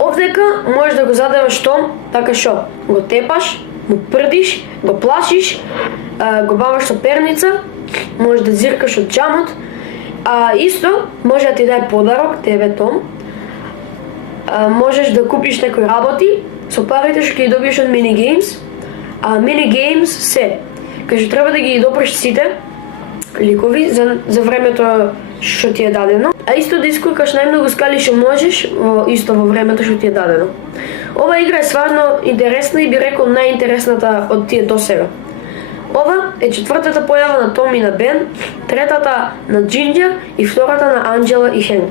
Овдека можеш да го задеваш Том така што го тепаш, му прдиш, го плашиш, го баваш со перница, можеш да зиркаш од џамот, исто може да ти даде подарок, тебе Том, можеш да купиш некои работи со парите што ќе ги добиеш од минигеймс, минигеймс се, кај што треба да ги допреш сите ликови за времето што ти е дадено, а исто да искликаш најмногу скали што можеш исто во времето што ти е дадено. Ова игра е стварно интересна и би рекол најинтересната од тие досега. Ова е четвртата појава на Том и на Бен, третата на Джинџер и втората на Анџела и Хенк.